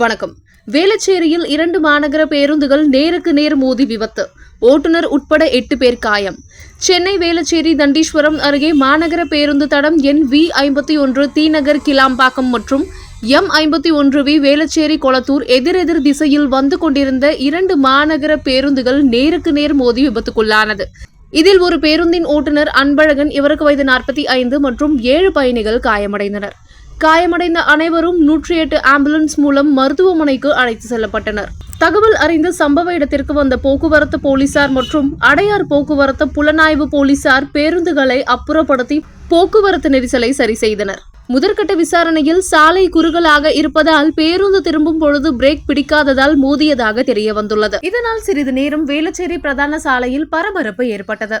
வணக்கம். வேளச்சேரியில் இரண்டு மாநகர பேருந்துகள் நேருக்கு நேர் மோதி விபத்து. ஓட்டுநர் உட்பட எட்டு பேர் காயம். சென்னை வேளச்சேரி தண்டீஸ்வரம் அருகே மாநகர பேருந்து தடம் என் வி ஐம்பத்தி ஒன்று தீநகர் கிலாம்பாக்கம் கிளாம்பாக்கம் மற்றும் எம் ஐம்பத்தி ஒன்று வி வேளச்சேரி கொளத்தூர் எதிரெதிர் திசையில் வந்து கொண்டிருந்த இரண்டு மாநகர பேருந்துகள் நேருக்கு நேர் மோதி விபத்துக்குள்ளானது. இதில் ஒரு பேருந்தின் ஓட்டுநர் அன்பழகன் இவருக்கு வயது நாற்பத்தி ஐந்து மற்றும் ஏழு பயணிகள் காயமடைந்தனர். காயமடைந்த அனைவரும் நூற்றி எட்டு ஆம்புலன்ஸ் மூலம் மருத்துவமனைக்கு அழைத்து செல்லப்பட்டனர். தகவல் அறிந்து சம்பவ இடத்திற்கு வந்த போக்குவரத்து போலீசார் மற்றும் அடையார் போக்குவரத்து புலனாய்வு போலீசார் பேருந்துகளை அப்புறப்படுத்தி போக்குவரத்து நெரிசலை சரி செய்தனர். முதற்கட்ட விசாரணையில் சாலை குறுகலாக இருப்பதால் பேருந்து திரும்பும் பொழுது பிரேக் பிடிக்காததால் மோதியதாக தெரிய வந்துள்ளது இதனால் சிறிது நேரம் வேளச்சேரி பிரதான சாலையில் பரபரப்பு ஏற்பட்டது.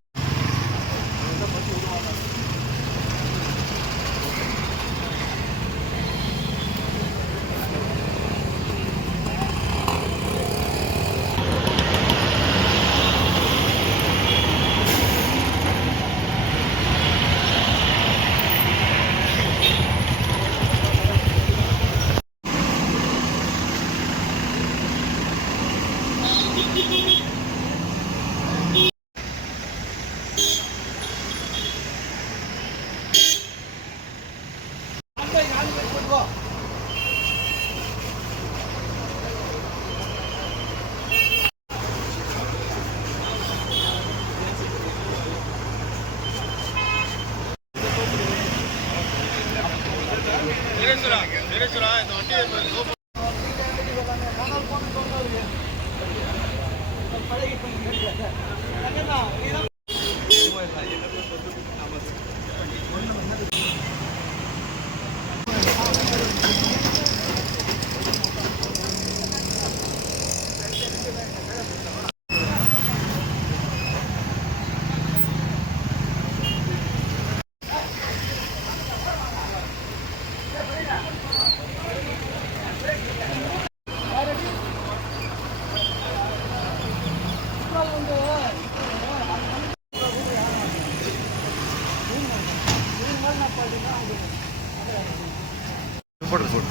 Directora, directora, no tiene பழகி போட்டு போட்டு